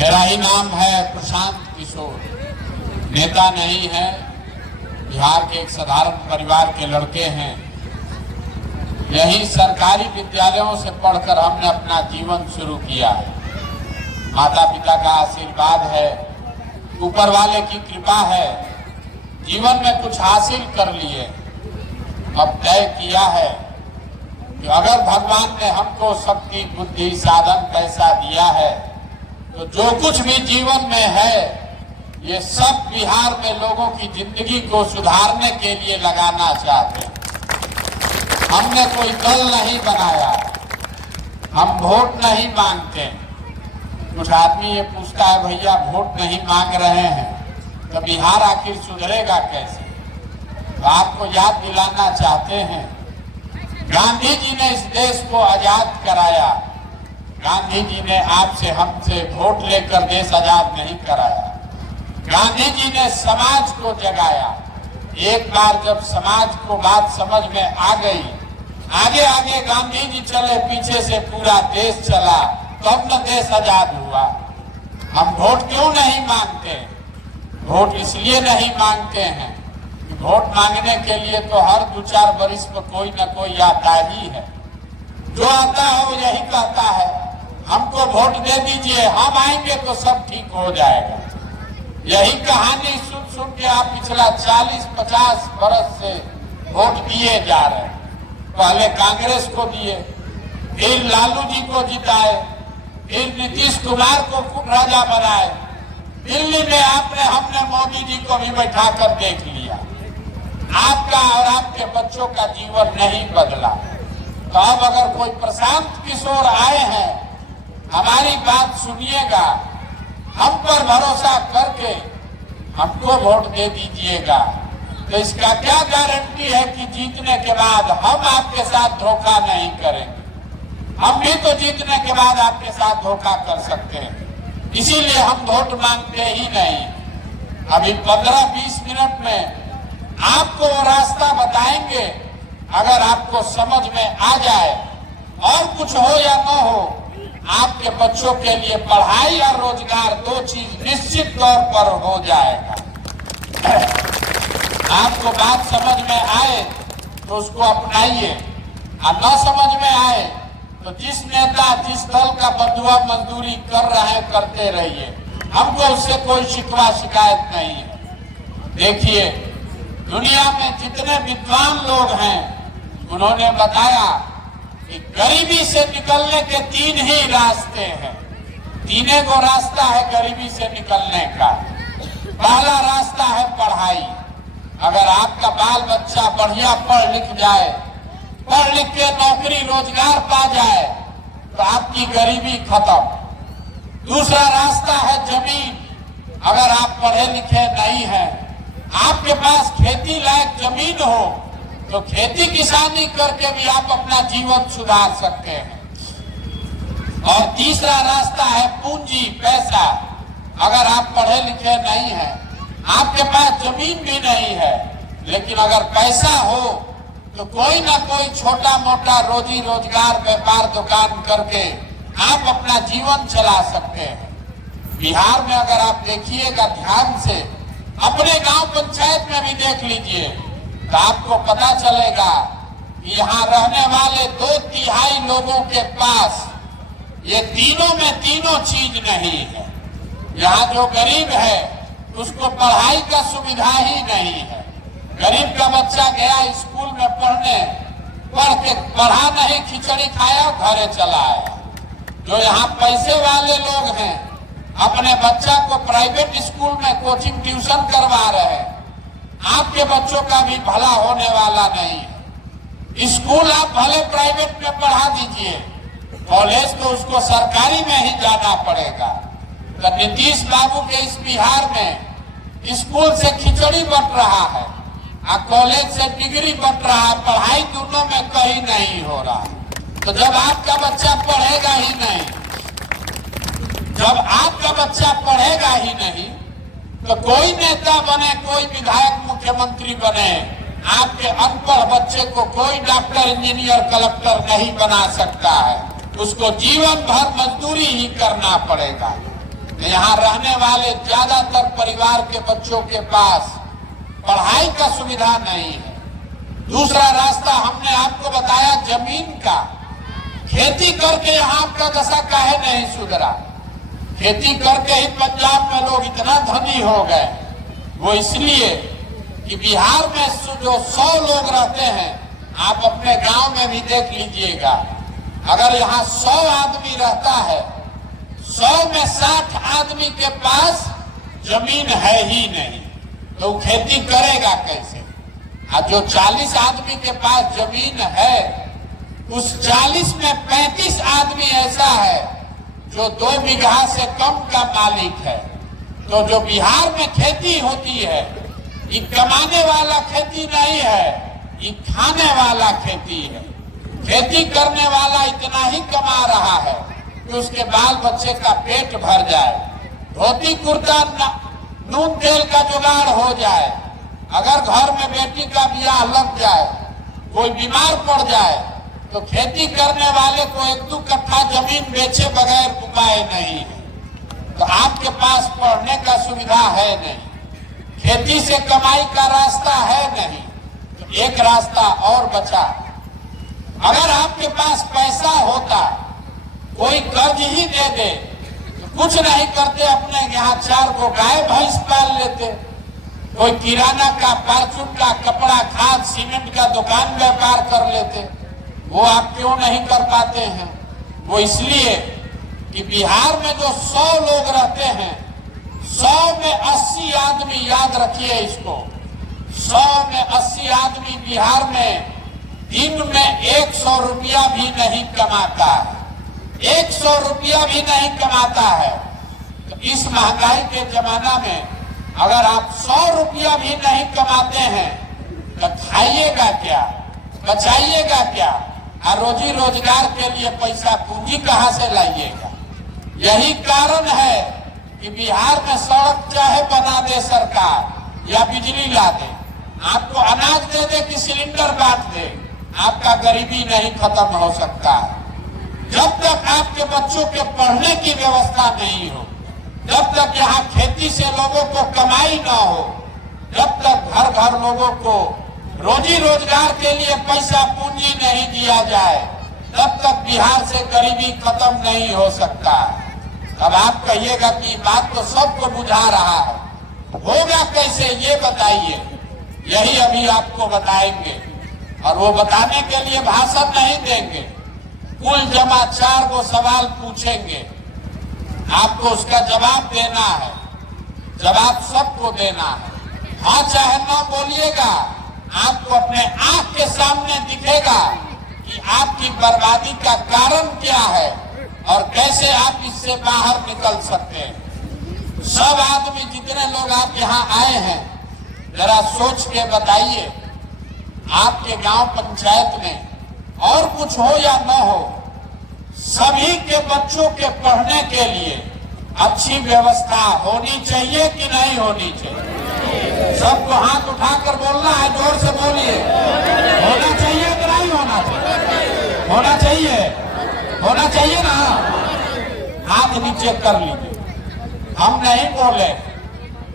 मेरा ही नाम है प्रशांत किशोर, नेता नहीं है, बिहार के एक साधारण परिवार के लड़के हैं। यही सरकारी विद्यालयों से पढ़कर हमने अपना जीवन शुरू किया है। माता पिता का आशीर्वाद है, ऊपर वाले की कृपा है, जीवन में कुछ हासिल कर लिए। अब तय किया है कि अगर भगवान ने हमको शक्ति बुद्धि साधन पैसा दिया है तो जो कुछ भी जीवन में है ये सब बिहार में लोगों की जिंदगी को सुधारने के लिए लगाना चाहते हैं। हमने कोई दल नहीं बनाया, हम वोट नहीं मांगते। कुछ आदमी ये पूछता है भैया वोट नहीं मांग रहे हैं तो बिहार आखिर सुधरेगा कैसे? तो आपको याद दिलाना चाहते हैं, गांधी जी ने इस देश को आजाद कराया। गांधी जी ने आपसे हमसे वोट लेकर देश आजाद नहीं कराया। गांधी जी ने समाज को जगाया। एक बार जब समाज को बात समझ में आ गई, आगे आगे गांधी जी चले, पीछे से पूरा देश चला, तब न देश आजाद हुआ। हम वोट क्यों नहीं मांगते? वोट इसलिए नहीं मांगते हैं, वोट मांगने के लिए तो हर 2-4 वर्ष पर कोई न कोई आता ही है। जो आता है वो यही कहता है हमको वोट दे दीजिए, हम आएंगे तो सब ठीक हो जाएगा। यही कहानी सुन सुन के आप पिछला 40-50 वर्ष से वोट दिए जा रहे हैं। पहले कांग्रेस को दिए, फिर लालू जी को जिताए, फिर नीतीश कुमार को खूब राजा बनाए। दिल्ली में हमने मोदी जी को भी बैठा कर देख लिया। आपका और आपके बच्चों का जीवन नहीं बदला। तो अब अगर कोई प्रशांत किशोर आए हैं, हमारी बात सुनिएगा, हम पर भरोसा करके हमको वोट दे दीजिएगा। तो इसका क्या गारंटी है कि जीतने के बाद हम आपके साथ धोखा नहीं करेंगे? हम भी तो जीतने के बाद आपके साथ धोखा कर सकते हैं, इसीलिए हम वोट मांगते ही नहीं। अभी 15-20 मिनट में आपको वो रास्ता बताएंगे, अगर आपको समझ में आ जाए, और कुछ हो या न हो, आपके बच्चों के लिए पढ़ाई और रोजगार 2 चीज निश्चित तौर पर हो जाएगा। आपको बात समझ में आए तो उसको अपनाइए, और न समझ में आए तो जिस नेता जिस दल का बंधुआ मजदूरी कर रहे हैं करते रहिए, हमको उससे कोई शिकवा शिकायत नहीं है। देखिए, दुनिया में जितने विद्वान लोग हैं उन्होंने बताया कि गरीबी से निकलने के 3 ही रास्ते हैं। 3 गो रास्ता है गरीबी से निकलने का। पहला रास्ता है पढ़ाई। अगर आपका बाल बच्चा बढ़िया पढ़ लिख जाए, पढ़ लिख के नौकरी रोजगार पा जाए तो आपकी गरीबी खत्म। दूसरा रास्ता है जमीन। अगर आप पढ़े लिखे नहीं हैं, आपके पास खेती लायक जमीन हो तो खेती किसानी करके भी आप अपना जीवन सुधार सकते हैं। और तीसरा रास्ता है पूंजी, पैसा। अगर आप पढ़े लिखे नहीं हैं, आपके पास जमीन भी नहीं है, लेकिन अगर पैसा हो तो कोई ना कोई छोटा मोटा रोजी रोजगार व्यापार दुकान करके आप अपना जीवन चला सकते हैं। बिहार में अगर आप देखिएगा ध्यान से, अपने गांव पंचायत में भी देख लीजिए तो आपको पता चलेगा कि यहाँ रहने वाले 2/3 लोगों के पास ये तीनों में तीनों चीज नहीं है। यहाँ जो गरीब है उसको पढ़ाई का सुविधा ही नहीं है। गरीब का बच्चा गया स्कूल में पढ़ने, पढ़ा नहीं, खिचड़ी खाया, घरे चला आया। जो यहाँ पैसे वाले लोग हैं अपने बच्चा को प्राइवेट स्कूल में कोचिंग ट्यूशन करवा रहे हैं। आपके बच्चों का भी भला होने वाला नहीं है। स्कूल आप भले प्राइवेट में पढ़ा दीजिए, कॉलेज तो उसको सरकारी में ही जाना पड़ेगा। तो नीतीश बाबू के इस बिहार में स्कूल से खिचड़ी बंट रहा है और कॉलेज से डिग्री बंट रहा है, पढ़ाई दोनों में कहीं नहीं हो रहा। तो जब आपका बच्चा पढ़ेगा ही नहीं, जब आपका बच्चा पढ़ेगा ही नहीं तो कोई नेता बने, कोई विधायक मुख्यमंत्री बने, आपके अनपढ़ बच्चे को कोई डॉक्टर इंजीनियर कलेक्टर नहीं बना सकता है। उसको जीवन भर मजदूरी ही करना पड़ेगा। यहाँ रहने वाले ज्यादातर परिवार के बच्चों के पास पढ़ाई का सुविधा नहीं है। दूसरा रास्ता हमने आपको बताया जमीन का। खेती करके यहाँ आपका दशा काहे नहीं सुधरा? खेती करके ही पंजाब में लोग इतना धनी हो गए। वो इसलिए कि बिहार में जो 100 लोग रहते हैं, आप अपने गांव में भी देख लीजिएगा, अगर यहाँ 100 आदमी रहता है, 100 में 60 आदमी के पास जमीन है ही नहीं, तो खेती करेगा कैसे? और जो 40 आदमी के पास जमीन है, उस 40 में 35 आदमी ऐसा है जो 2 बीघा से कम का मालिक है। तो जो बिहार में खेती होती है, ये कमाने वाला खेती नहीं है, ये खाने वाला खेती है। खेती करने वाला इतना ही कमा रहा है कि उसके बाल बच्चे का पेट भर जाए, धोती कुर्ता नून तेल का जुगाड़ हो जाए। अगर घर में बेटी का ब्याह लग जाए, कोई बीमार पड़ जाए, तो खेती करने वाले को 1-2 कट्ठा जमीन बेचे बगैर उपाय नहीं है। तो आपके पास पढ़ने का सुविधा है नहीं, खेती से कमाई का रास्ता है नहीं, तो एक रास्ता और बचा। अगर आपके पास पैसा होता, कोई कर्ज ही दे दे, तो कुछ नहीं करते, अपने यहाँ 4 को गाय भैंस पाल लेते। कोई किराना का, फार्चून का, कपड़ा, खाद, सीमेंट का दुकान व्यापार कर लेते। वो आप क्यों नहीं कर पाते हैं? वो इसलिए कि बिहार में जो 100 लोग रहते हैं, 100 में 80 आदमी, याद रखिए इसको, 100 में 80 आदमी बिहार में दिन में 100 रुपया भी नहीं कमाता है। 100 रुपया भी नहीं कमाता है। तो इस महंगाई के जमाना में अगर आप 100 रुपया भी नहीं कमाते हैं, तो खाइएगा क्या, बचाइएगा क्या, और रोजी रोजगार के लिए पैसा पूंजी कहां से लाइएगा? यही कारण है कि बिहार में सड़क चाहे बना दे सरकार या बिजली ला दे, आपको अनाज दे दे कि सिलेंडर बांट दे, आपका गरीबी नहीं खत्म हो सकता। जब तक आपके बच्चों के पढ़ने की व्यवस्था नहीं हो, जब तक यहाँ खेती से लोगों को कमाई ना हो, जब तक घर घर लोगों को रोजी रोजगार के लिए पैसा पूंजी नहीं दिया जाए, तब तक बिहार से गरीबी खत्म नहीं हो सकता। अब आप कहिएगा कि बात तो सबको बुझा रहा है, होगा कैसे ये बताइए? यही अभी आपको बताएंगे, और वो बताने के लिए भाषण नहीं देंगे, कुल जमा 4 को सवाल पूछेंगे, आपको उसका जवाब देना है। जवाब सबको देना है, हाँ चाहे ना बोलिएगा, आपको अपने आंख के सामने दिखेगा कि आपकी बर्बादी का कारण क्या है और कैसे आप इससे बाहर निकल सकते हैं। सब आदमी, जितने लोग आप यहाँ आए हैं, जरा सोच के बताइए, आपके गांव पंचायत में और कुछ हो या न हो, सभी के बच्चों के पढ़ने के लिए अच्छी व्यवस्था होनी चाहिए कि नहीं होनी चाहिए? सबको हाथ उठाकर बोलना है, जोर से बोलिए। होना चाहिए कि नहीं होना चाहिए? होना चाहिए, होना चाहिए ना? हाथ नीचे कर लीजिए। हम नहीं बोले,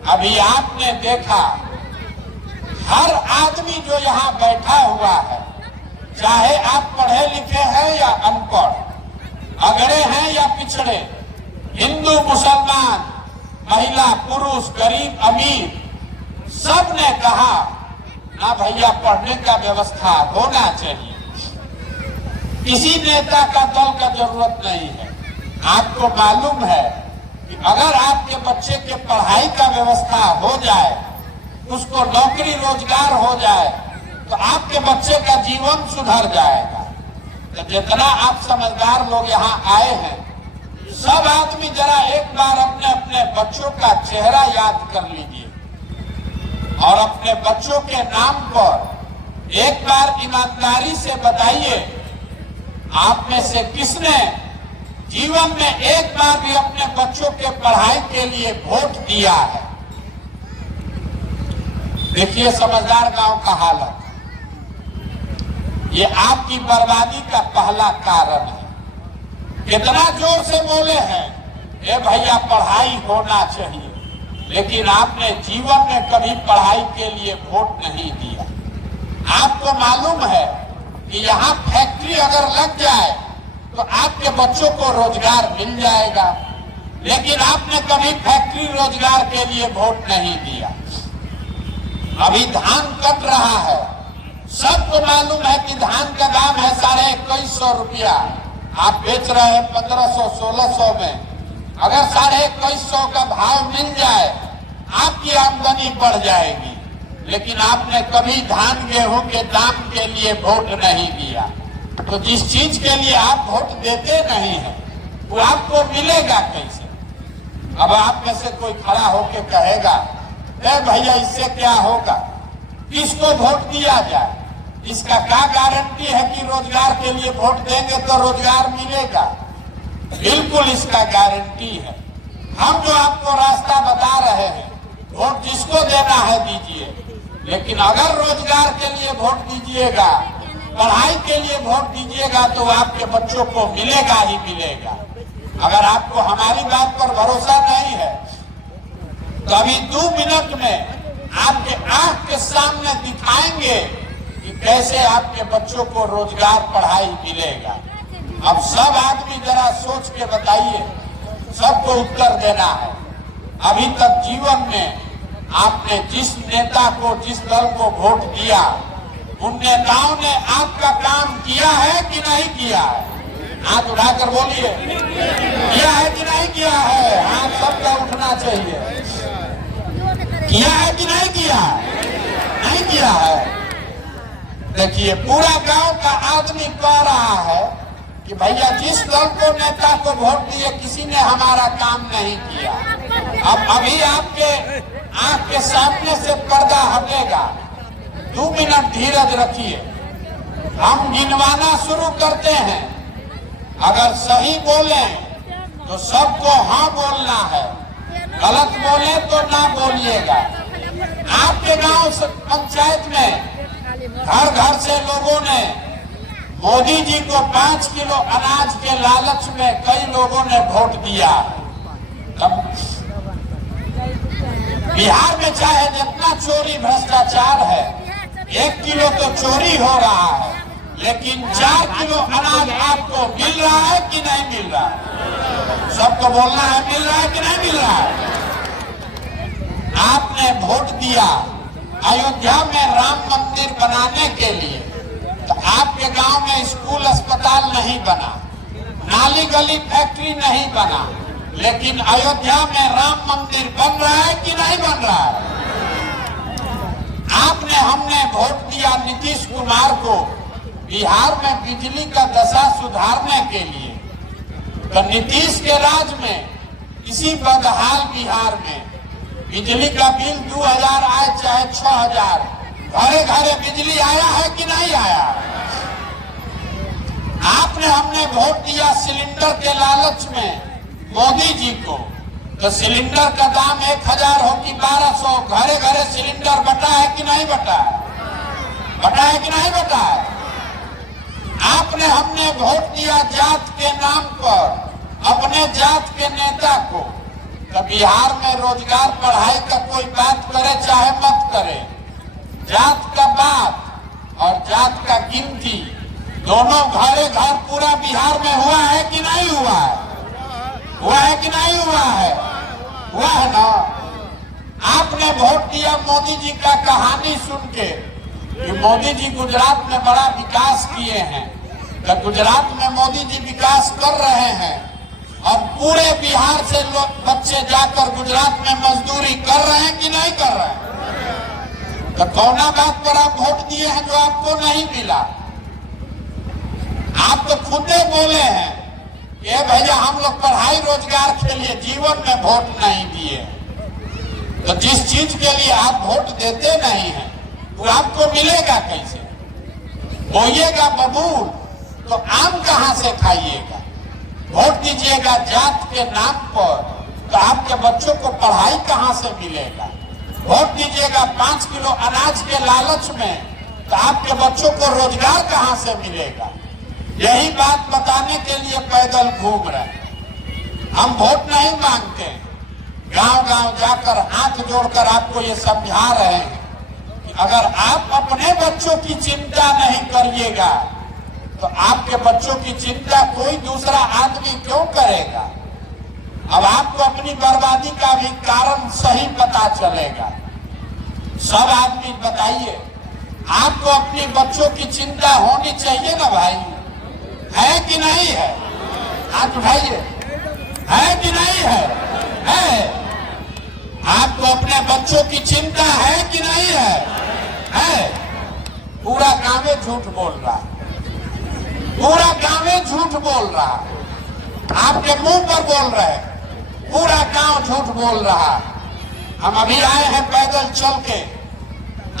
अभी आपने देखा हर आदमी जो यहाँ बैठा हुआ है, चाहे आप पढ़े लिखे हैं या अनपढ़, अगड़े हैं या पिछड़े, हिंदू मुसलमान, महिला पुरुष, गरीब अमीर, सब ने कहा ना भैया पढ़ने का व्यवस्था होना चाहिए। किसी नेता का दल का जरूरत नहीं है। आपको मालूम है कि अगर आपके बच्चे के पढ़ाई का व्यवस्था हो जाए, उसको नौकरी रोजगार हो जाए, तो आपके बच्चे का जीवन सुधर जाएगा। तो जितना आप समझदार लोग यहाँ आए हैं, सब आदमी जरा एक बार अपने अपने बच्चों का चेहरा याद कर लीजिए और अपने बच्चों के नाम पर एक बार ईमानदारी से बताइए, आप में से किसने जीवन में एक बार भी अपने बच्चों के पढ़ाई के लिए वोट दिया है? देखिए समझदार गांव का हालत, ये आपकी बर्बादी का पहला कारण है। कितना जोर से बोले हैं, ये भैया पढ़ाई होना चाहिए, लेकिन आपने जीवन में कभी पढ़ाई के लिए वोट नहीं दिया। आपको मालूम है कि यहाँ फैक्ट्री अगर लग जाए तो आपके बच्चों को रोजगार मिल जाएगा, लेकिन आपने कभी फैक्ट्री रोजगार के लिए वोट नहीं दिया। अभी धान कट रहा है, सबको मालूम है कि धान का दाम है 2150 रुपया, आप बेच रहे हैं 1500-1600 में। अगर 2150 का भाव मिल जाए आपकी आमदनी बढ़ जाएगी, लेकिन आपने कभी धान गेहूं के दाम के लिए वोट नहीं दिया। तो जिस चीज के लिए आप वोट देते नहीं है वो आपको मिलेगा कैसे? अब आप में से कोई खड़ा होके कहेगा ए भैया इससे क्या होगा, किसको वोट दिया जाए, इसका क्या गारंटी है कि रोजगार के लिए वोट देंगे तो रोजगार मिलेगा? बिल्कुल इसका गारंटी है। हम जो आपको रास्ता बता रहे हैं, वोट जिसको देना है दीजिए, लेकिन अगर रोजगार के लिए वोट दीजिएगा, पढ़ाई के लिए वोट दीजिएगा तो आपके बच्चों को मिलेगा ही मिलेगा। अगर आपको हमारी बात पर भरोसा नहीं है तो अभी 2 मिनट में आपके आंख के सामने दिखाएंगे कि कैसे आपके बच्चों को रोजगार पढ़ाई मिलेगा। अब सब आदमी जरा सोच के बताइए, सबको उत्तर देना है। अभी तक जीवन में आपने जिस नेता को, जिस दल को वोट दिया, उन नेताओं ने आपका काम किया है कि नहीं किया है? हाथ उठाकर बोलिए, किया है कि नहीं किया है? हाथ सबका उठना चाहिए। किया है कि नहीं किया? नहीं किया है। देखिए पूरा गांव का आदमी कह रहा है कि भैया जिस दल को, नेता को वोट दिए, किसी ने हमारा काम नहीं किया। अब अभी आपके आंख के सामने से पर्दा हटेगा। 2 मिनट धीरज रखिए, हम गिनवाना शुरू करते हैं। अगर सही बोले तो सबको हाँ बोलना है, गलत बोले तो ना बोलिएगा। आपके गांव पंचायत में घर घर से लोगों ने मोदी जी को 5 किलो अनाज के लालच में कई लोगों ने वोट दिया। बिहार में चाहे जितना चोरी भ्रष्टाचार है, 1 किलो तो चोरी हो रहा है, लेकिन 4 किलो अनाज आपको मिल रहा है कि नहीं मिल रहा है? सबको बोलना है, मिल रहा है कि नहीं मिल रहा है? आपने वोट दिया अयोध्या में राम मंदिर बनाने के लिए, तो आपके गांव में स्कूल अस्पताल नहीं बना, नाली गली फैक्ट्री नहीं बना, लेकिन अयोध्या में राम मंदिर बन रहा है कि नहीं बन रहा है? हमने वोट दिया नीतीश कुमार को बिहार में बिजली का दशा सुधारने के लिए, तो नीतीश के राज में इसी बदहाल बिहार में बिजली का बिल 2000 आए चाहे 6000, घरे घरे बिजली आया है कि नहीं आया? हमने वोट दिया सिलेंडर के लालच में मोदी जी को, तो सिलेंडर का दाम 1000 हो कि 1200, घरे घरे सिलेंडर बटा है कि नहीं बटा है? बटा है कि नहीं बटा है? हमने वोट दिया जात के नाम पर अपने जात के नेता को, तो बिहार में रोजगार पढ़ाई का कोई बात करे चाहे मत करे, जात का बात और जात का गिनती दोनों घरे घर पूरा बिहार में हुआ है कि नहीं हुआ है? हुआ है कि नहीं हुआ है? हुआ है ना? आपने वोट दिया मोदी जी का कहानी सुन के कि मोदी जी गुजरात में बड़ा विकास किए हैं, तो गुजरात में मोदी जी विकास कर रहे हैं और पूरे बिहार से लोग बच्चे जाकर गुजरात में मजदूरी कर रहे हैं कि नहीं कर रहे हैं? तो कौना बात पर आप वोट दिए हैं जो आपको नहीं मिला? आप तो खुदे बोले हैं कि भैया हम लोग पढ़ाई रोजगार के लिए जीवन में वोट नहीं दिए, तो जिस चीज के लिए आप वोट देते नहीं हैं वो आपको मिलेगा कैसे? बोइएगा बबूल तो आम कहां से खाइएगा? वोट दीजिएगा जात के नाम पर तो आपके बच्चों को पढ़ाई कहां से मिलेगा? वोट दीजिएगा 5 किलो अनाज के लालच में तो आपके बच्चों को रोजगार कहां से मिलेगा? यही बात बताने के लिए पैदल घूम रहे हैं। हम वोट नहीं मांगते, गांव गांव जाकर हाथ जोड़कर आपको ये समझा रहे हैं कि अगर आप अपने बच्चों की चिंता नहीं करिएगा तो आपके बच्चों की चिंता कोई दूसरा आदमी क्यों करेगा। अब आपको अपनी बर्बादी का भी कारण सही पता चलेगा। सब आदमी बताइए, आपको अपने बच्चों की चिंता होनी चाहिए ना भाई, है कि नहीं है? हाथ उठाइए, है कि नहीं है? है। आपको अपने बच्चों की चिंता है कि नहीं है? है। पूरा गांव झूठ बोल रहा, पूरा गांव झूठ बोल रहा, आपके मुंह पर बोल रहे, पूरा गांव झूठ बोल रहा। हम अभी आए हैं पैदल चल के,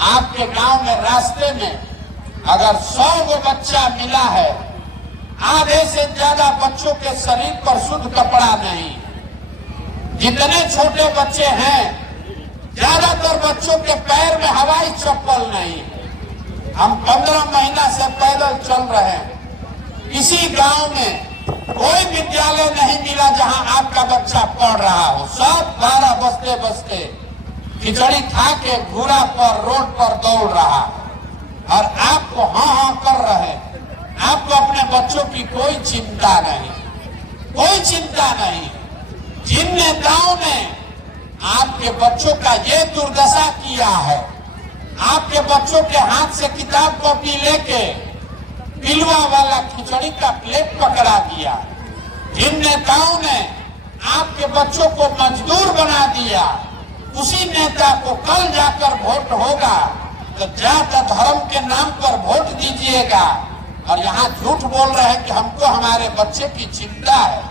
आपके गांव में रास्ते में अगर 100 गो बच्चा मिला है, आधे से ज्यादा बच्चों के शरीर पर शुद्ध कपड़ा नहीं। जितने छोटे बच्चे हैं, ज्यादातर बच्चों के पैर में हवाई चप्पल नहीं। हम 15 महीना से पैदल चल रहे हैं, किसी गांव में कोई विद्यालय नहीं मिला जहां आपका बच्चा पढ़ रहा हो। सब 12 बजते बजते खिचड़ी खा के घूरा पर रोड पर दौड़ रहा, और आपको हाँ हाँ कर रहे। आपको अपने बच्चों की कोई चिंता नहीं, कोई चिंता नहीं। जिन नेताओं ने आपके बच्चों का ये दुर्दशा किया है, आपके बच्चों के हाथ से किताब कॉपी लेके पिलवा वाला खिचड़ी का प्लेट पकड़ा दिया, जिन नेताओं ने आपके बच्चों को मजदूर बना दिया, उसी नेता को कल जाकर वोट होगा तो जात धर्म के नाम पर वोट दीजिएगा, और यहाँ झूठ बोल रहे हैं कि हमको हमारे बच्चे की चिंता है।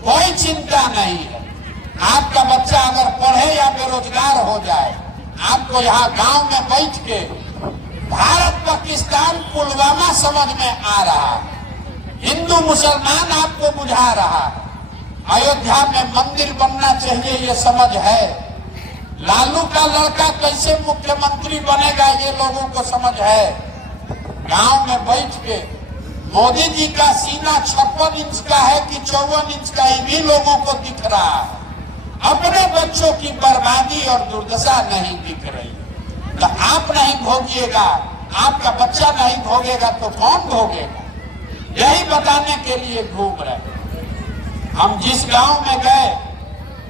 कोई चिंता नहीं है। आपका बच्चा अगर पढ़े या बेरोजगार हो जाए, आपको यहाँ गांव में बैठ के भारत पाकिस्तान पुलवामा समझ में आ रहा, हिंदू मुसलमान आपको बुझा रहा, अयोध्या में मंदिर बनना चाहिए ये समझ है, लालू का लड़का कैसे मुख्यमंत्री बनेगा ये लोगों को समझ है। गांव में बैठ के मोदी जी का सीना 56 इंच का है कि 54 इंच का, ये भी लोगों को दिख रहा है। अपने बच्चों की बर्बादी और दुर्दशा नहीं दिख रही, तो आप नहीं भोगिएगा, आपका बच्चा नहीं भोगेगा तो कौन भोगेगा? यही बताने के लिए घूम रहे। हम जिस गांव में गए,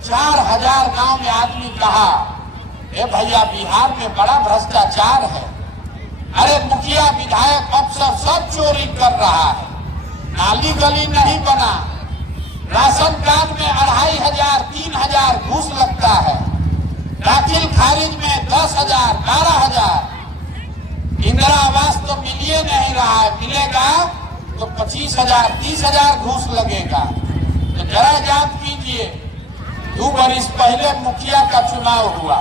4000 गांव में आदमी कहा, ए भैया बिहार में बड़ा भ्रष्टाचार है, अरे मुखिया विधायक अफसर सब चोरी कर रहा है, नाली गली नहीं बना, राशन कार्ड में 2500 3000 घूस लगता है, दाखिल खारिज में 10,000 12,000, इंदिरा आवास तो मिलिए नहीं रहा है, मिलेगा तो 25,000 30,000 घूस लगेगा। तो जरा याद कीजिए, 2 वर्ष पहले मुखिया का चुनाव हुआ,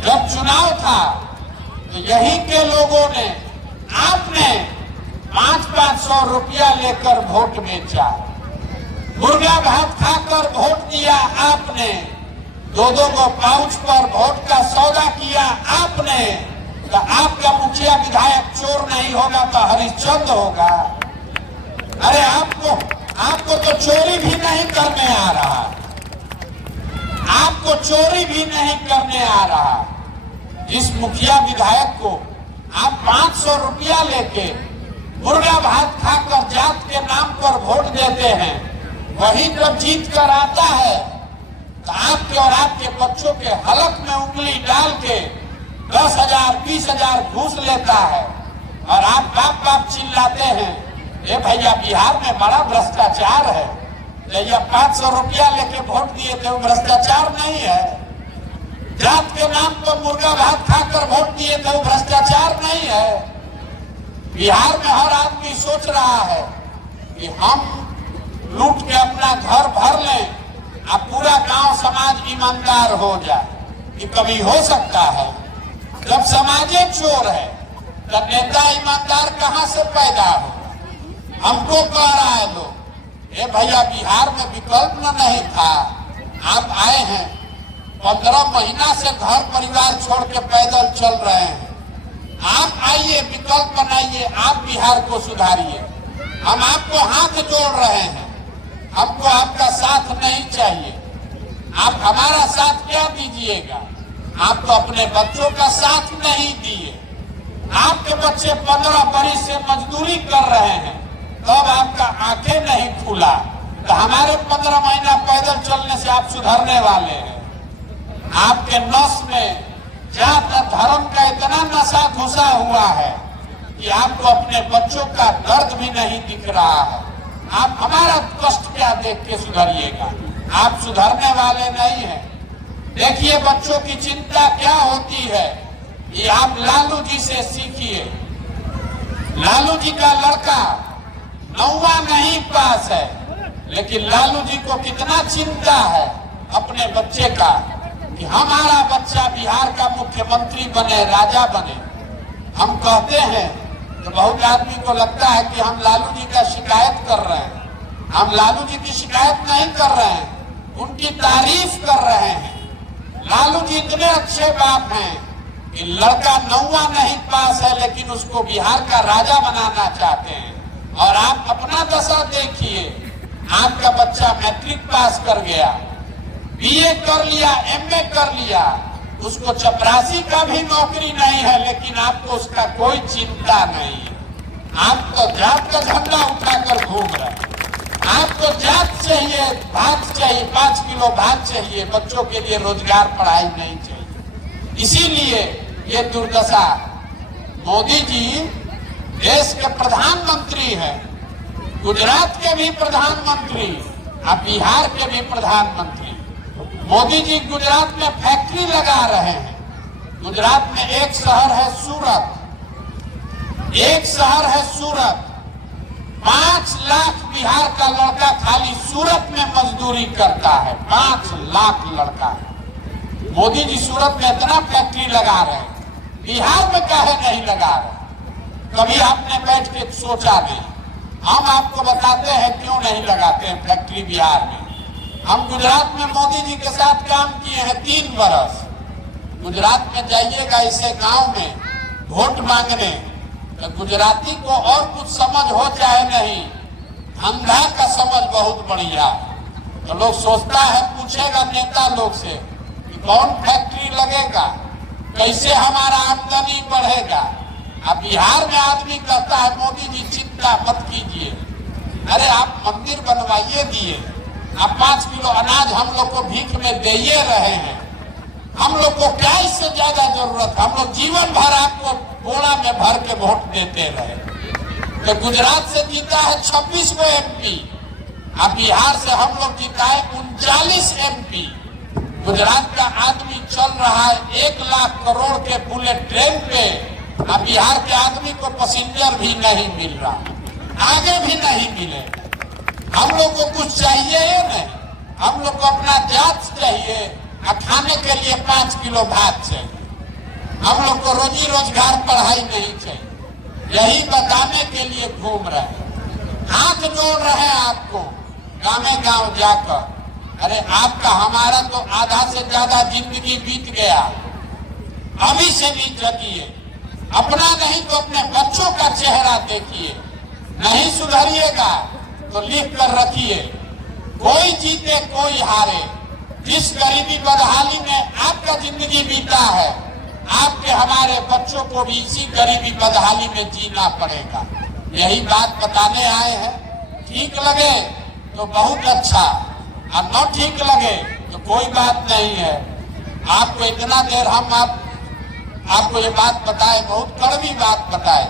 जब चुनाव था तो यही के लोगों ने, आपने 500-500 रुपया लेकर वोट बेचा, मुर्गा भात खाकर वोट दिया आपने, 2-2 को पाउच पर वोट का सौदा किया आपने। तो आपका मुखिया विधायक चोर नहीं होगा तो हरिश्चंद्र होगा? अरे आपको तो चोरी भी नहीं करने आ रहा, आपको चोरी भी नहीं करने आ रहा। जिस मुखिया विधायक को आप 500 रुपया लेके मुर्गा भात खाकर जात के नाम पर वोट देते हैं, वही जब जीत कर आता है तो आपके और आपके बच्चों के हलक में उंगली डाल के 10,000 20,000 घूस लेता है, और आप बाप बाप चिल्लाते हैं, ए भैया बिहार में बड़ा भ्रष्टाचार है। भैया 500 रुपया लेके वोट दिए थे, वो भ्रष्टाचार नहीं है। जात के नाम पर मुर्गा भात खाकर वोट दिए थे, वो भ्रष्टाचार नहीं है। बिहार में हर आदमी सोच रहा है कि हम लूट के अपना घर भर लें, अब पूरा गांव समाज ईमानदार हो जाए। कि कभी हो सकता है? जब समाजे चोर है तो नेता ईमानदार कहां से पैदा हो? हमको कह रहा है लोग, ए भैया बिहार में विकल्प नहीं था, आप आए हैं, 15 महीना से घर परिवार छोड़ के पैदल चल रहे हैं, आप आइए, विकल्प बनाइए, आप बिहार को सुधारिए। हम आपको हाथ जोड़ रहे हैं, हमको आपका साथ नहीं चाहिए। आप हमारा साथ क्या दीजिएगा? आप तो अपने बच्चों का साथ नहीं दिए। आपके बच्चे 15 बरस से मजदूरी कर रहे हैं, तब आपका आंखें नहीं खुला। तो हमारे 15 महीना पैदल चलने से आप सुधरने वाले हैं? आपके नस में जात धर्म का इतना नशा घुसा हुआ है कि आपको अपने बच्चों का दर्द भी नहीं दिख रहा है। आप हमारा कष्ट क्या देख के सुधरिएगा? आप सुधरने वाले नहीं हैं। देखिए बच्चों की चिंता क्या होती है, ये आप लालू जी से सीखिए। लालू जी का लड़का 9वां नहीं पास है, लेकिन लालू जी को कितना चिंता है अपने बच्चे का कि हमारा बच्चा बिहार का मुख्यमंत्री बने, राजा बने। हम कहते हैं तो बहुत आदमी को लगता है कि हम लालू जी का शिकायत कर रहे हैं। हम लालू जी की शिकायत नहीं कर रहे हैं, उनकी तारीफ कर रहे हैं। लालू जी इतने अच्छे बाप हैं कि लड़का 9वां नहीं पास है, लेकिन उसको बिहार का राजा बनाना चाहते हैं। और आप अपना दशा देखिए, आपका बच्चा मैट्रिक पास कर गया, बीए कर लिया, एमए कर लिया, उसको चपरासी का भी नौकरी नहीं है, लेकिन आपको उसका कोई चिंता नहीं है। आप तो जात का झंडा उठाकर घूम रहे हैं। आपको जात चाहिए, भात चाहिए, 5 किलो भात चाहिए, बच्चों के लिए रोजगार पढ़ाई नहीं चाहिए। इसीलिए ये दुर्दशा। मोदी जी देश के प्रधानमंत्री हैं, गुजरात के भी प्रधानमंत्री और बिहार के भी प्रधानमंत्री। मोदी जी गुजरात में फैक्ट्री लगा रहे हैं। गुजरात में एक शहर है सूरत, एक शहर है सूरत। 5 लाख बिहार का लड़का खाली सूरत में मजदूरी करता है। 5 लाख लड़का। मोदी जी सूरत में इतना फैक्ट्री लगा रहे हैं, बिहार में काहे नहीं लगा रहे? कभी आपने बैठ के सोचा नहीं? हम आपको बताते हैं क्यों नहीं लगाते हैं फैक्ट्री बिहार में। हम गुजरात में मोदी जी के साथ काम किए हैं 3 बरस। गुजरात में जाइएगा इसे गांव में वोट मांगने, तो गुजराती को और कुछ समझ हो चाहे नहीं, धंधा का समझ बहुत बढ़िया। तो लोग सोचता है, पूछेगा नेता लोग से कि कौन फैक्ट्री लगेगा, कैसे हमारा आमदनी बढ़ेगा। अब बिहार में आदमी कहता है मोदी जी चिंता मत कीजिए, अरे आप मंदिर बनवाइए दिए, आप 5 किलो अनाज हम लोग को भीख में दे रहे हैं। हम लोग को क्या इससे ज्यादा जरूरत? हम लोग जीवन भर आपको बोरा में भर के वोट देते रहे। तो गुजरात से जीता है 26 गो एमपी, अब बिहार से हम लोग जीता है 39 एमपी। गुजरात का आदमी चल रहा है 1 लाख करोड़ के बुलेट ट्रेन पे, अब बिहार के आदमी को पैसेंजर भी नहीं मिल रहा, आगे भी नहीं मिले। हम लोग को कुछ चाहिए ही नहीं, हम लोग को अपना जात चाहिए और खाने के लिए 5 किलो भात चाहिए। हम लोग को रोजी रोजगार पढ़ाई नहीं चाहिए। यही बताने के लिए घूम रहे हैं, हाथ जोड़ रहे हैं आपको गाँव गाँव जाकर। अरे आपका हमारा तो आधा से ज्यादा जिंदगी बीत गया, अभी से भी जगिए। अपना नहीं तो अपने बच्चों का चेहरा देखिए। नहीं सुधरिएगा तो लिख कर रखिए, कोई जीते कोई हारे। जिस गरीबी बदहाली में आपका जिंदगी बीता है, आपके हमारे बच्चों को भी इसी गरीबी बदहाली में जीना पड़ेगा। यही बात बताने आए हैं। ठीक लगे तो बहुत अच्छा, और न ठीक लगे तो कोई बात नहीं है। आपको इतना देर हम आपको ये बात बताए, बहुत कड़वी बात बताए,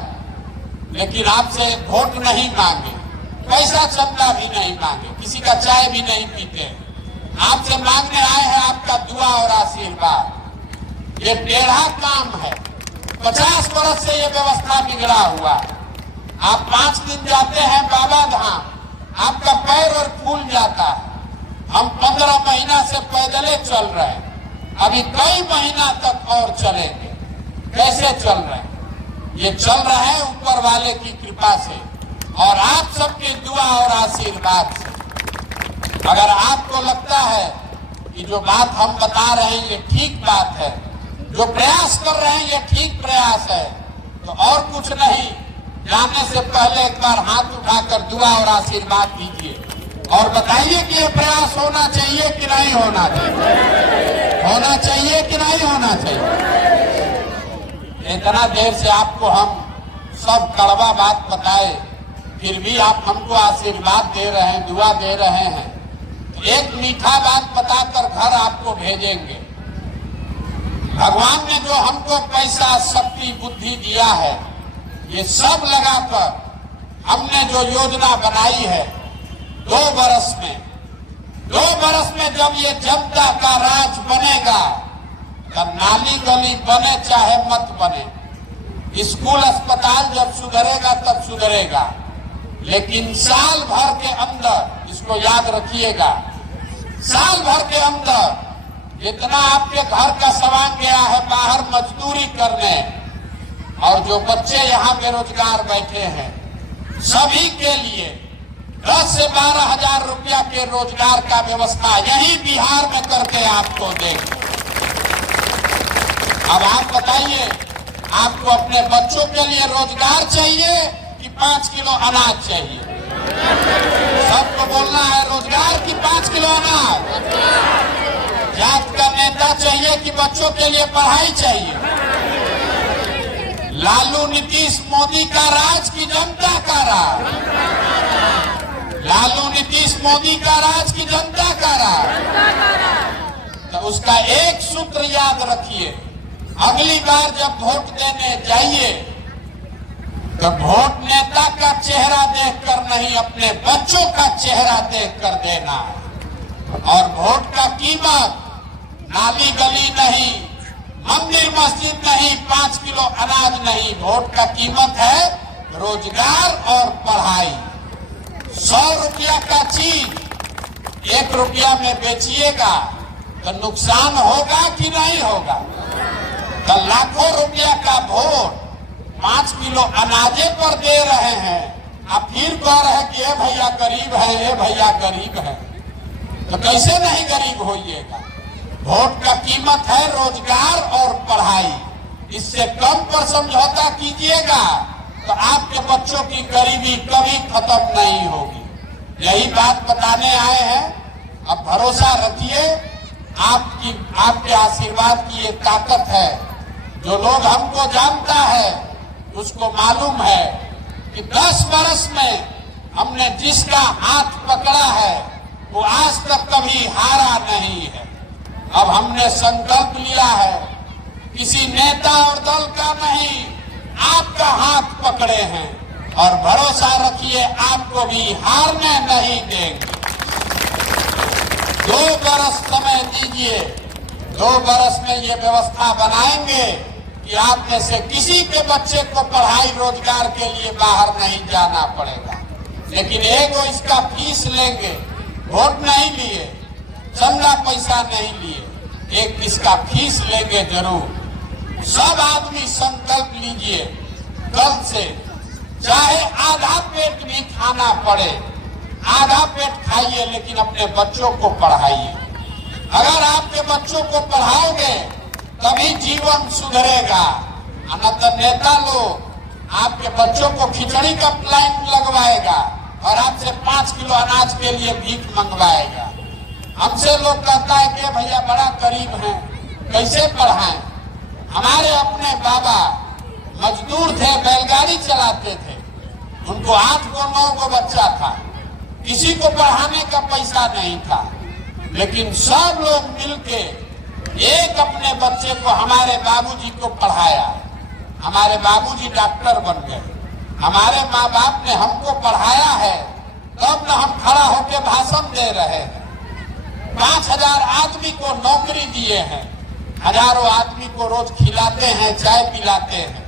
लेकिन आपसे वोट नहीं मांगे, पैसा चंदा भी नहीं मांगे, किसी का चाय भी नहीं पीते। आपसे मांगने आए हैं आपका दुआ और आशीर्वाद। ये टेढ़ा काम है, 50 वर्ष से ये व्यवस्था बिगड़ा हुआ। आप 5 दिन जाते हैं बाबा धाम, आपका पैर और फूल जाता है। हम 15 महीना से पैदले चल रहे हैं, अभी कई महीना तक और चलेंगे। कैसे चल रहे हैं? ये चल रहे हैं ऊपर वाले की कृपा से और आप सबके दुआ और आशीर्वाद से। अगर आपको लगता है कि जो बात हम बता रहे हैं ये ठीक बात है, जो प्रयास कर रहे हैं ये ठीक प्रयास है, तो और कुछ नहीं, जाने से पहले एक बार हाथ उठाकर दुआ और आशीर्वाद दीजिए और बताइए कि ये प्रयास होना चाहिए कि नहीं होना चाहिए, होना चाहिए कि नहीं होना चाहिए। इतना देर से आपको हम सब कड़वा बात बताए, फिर भी आप हमको आशीर्वाद दे रहे हैं, दुआ दे रहे हैं। एक मीठा बात बताकर घर आपको भेजेंगे। भगवान ने जो हमको पैसा, शक्ति, बुद्धि दिया है, ये सब लगाकर हमने जो योजना बनाई है 2 बरस में जब ये जनता का राज बनेगा, तो नाली गली बने चाहे मत बने, स्कूल अस्पताल जब सुधरेगा तब सुधरेगा, लेकिन साल भर के अंदर, इसको याद रखिएगा, साल भर के अंदर जितना आपके घर का सामान गया है बाहर मजदूरी करने, और जो बच्चे यहाँ बेरोजगार बैठे हैं, सभी के लिए 10 से 12 हजार रुपया के रोजगार का व्यवस्था यही बिहार में करके आपको देंगे। अब आप बताइए, आपको अपने बच्चों के लिए रोजगार चाहिए कि 5 किलो अनाज चाहिए? सबको बोलना है रोजगार कि 5 किलो अनाज। जात का नेता चाहिए कि बच्चों के लिए पढ़ाई चाहिए? लालू नीतीश मोदी का राज की जनता का राज? लालू नीतीश मोदी का राज की जनता का राज? तो उसका एक सूत्र याद रखिए, अगली बार जब वोट देने जाइए तो वोट नेता का चेहरा देखकर नहीं, अपने बच्चों का चेहरा देखकर देना है। और वोट का कीमत नाली गली नहीं, मंदिर मस्जिद नहीं, 5 किलो अनाज नहीं, वोट का कीमत है रोजगार और पढ़ाई। 100 रुपया का चीज 1 रुपया में बेचिएगा तो नुकसान होगा कि नहीं होगा? तो लाखों रुपया का वोट 5 किलो अनाजे पर दे रहे हैं, आप फिर कह रहे हैं कि ये भैया गरीब है, ये भैया गरीब है, तो कैसे नहीं गरीब होइएगा? वोट का कीमत है रोजगार और पढ़ाई, इससे कम पर समझौता कीजिएगा तो आपके बच्चों की गरीबी कभी खत्म नहीं होगी। यही बात बताने आए हैं। अब भरोसा रखिए, आपके आशीर्वाद की ये ताकत है। जो लोग हमको जानता है उसको मालूम है कि 10 बरस में हमने जिसका हाथ पकड़ा है वो आज तक कभी हारा नहीं है। अब हमने संकल्प लिया है, किसी नेता और दल का नहीं, आपका हाथ पकड़े हैं, और भरोसा रखिए आपको भी हारने नहीं देंगे। 2 बरस समय दीजिए, 2 बरस में ये व्यवस्था बनाएंगे कि आप में से किसी के बच्चे को पढ़ाई रोजगार के लिए बाहर नहीं जाना पड़ेगा। लेकिन एगो इसका फीस लेंगे, वोट नहीं लिए, चंदा पैसा नहीं लिए, एक इसका फीस लेंगे जरूर। सब आदमी संकल्प लीजिए, कल से चाहे आधा पेट भी खाना पड़े, आधा पेट खाइए, लेकिन अपने बच्चों को पढ़ाइए। अगर आपके बच्चों को पढ़ाओगे तभी जीवन सुधरेगा। न तो नेता लोग आपके बच्चों को खिचड़ी का प्लान लगवाएगा और आपसे 5 किलो अनाज के लिए भीख मंगवाएगा। हमसे लोग कहता है कि भैया बड़ा गरीब हैं, कैसे पढ़ाएं? हमारे अपने बाबा मजदूर थे, बैलगाड़ी चलाते थे, उनको 8 को 9 को बच्चा था, किसी को पढ़ाने का पैसा नहीं था, लेकिन सब लोग मिलके एक अपने बच्चे को, हमारे बाबूजी को पढ़ाया। हमारे बाबूजी डॉक्टर बन गए, हमारे माँ बाप ने हमको पढ़ाया है, तब न हम खड़ा होकर भाषण दे रहे हैं। 5000 आदमी को नौकरी दिए हैं, हजारों आदमी को रोज खिलाते हैं, चाय पिलाते हैं।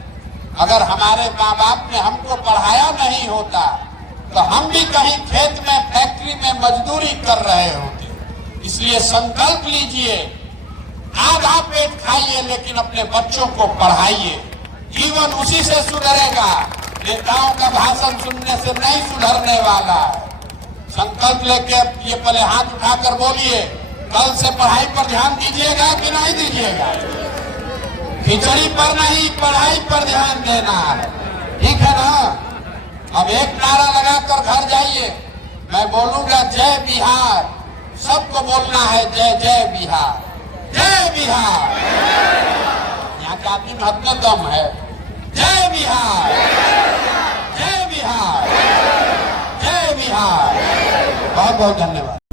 अगर हमारे माँ बाप ने हमको पढ़ाया नहीं होता तो हम भी कहीं खेत में, फैक्ट्री में मजदूरी कर रहे होते। इसलिए संकल्प लीजिए, आधा पेट खाइए लेकिन अपने बच्चों को पढ़ाइए, जीवन उसी से सुधरेगा। नेताओं का भाषण सुनने से नहीं सुधरने वाला है। संकल्प लेके ये पहले हाथ उठाकर बोलिए, कल से पढ़ाई पर ध्यान दीजिएगा कि नहीं दीजिएगा? खिचड़ी पर नहीं, पढ़ाई पर ध्यान देना है, ठीक है ना? अब एक नारा लगाकर घर जाइए, मैं बोलूंगा जय बिहार, सबको बोलना है जय जय बिहार, जय बिहार। यहाँ के आदमी में हद दम है। जय बिहार, जय बिहार, जय बिहार। बहुत बहुत धन्यवाद।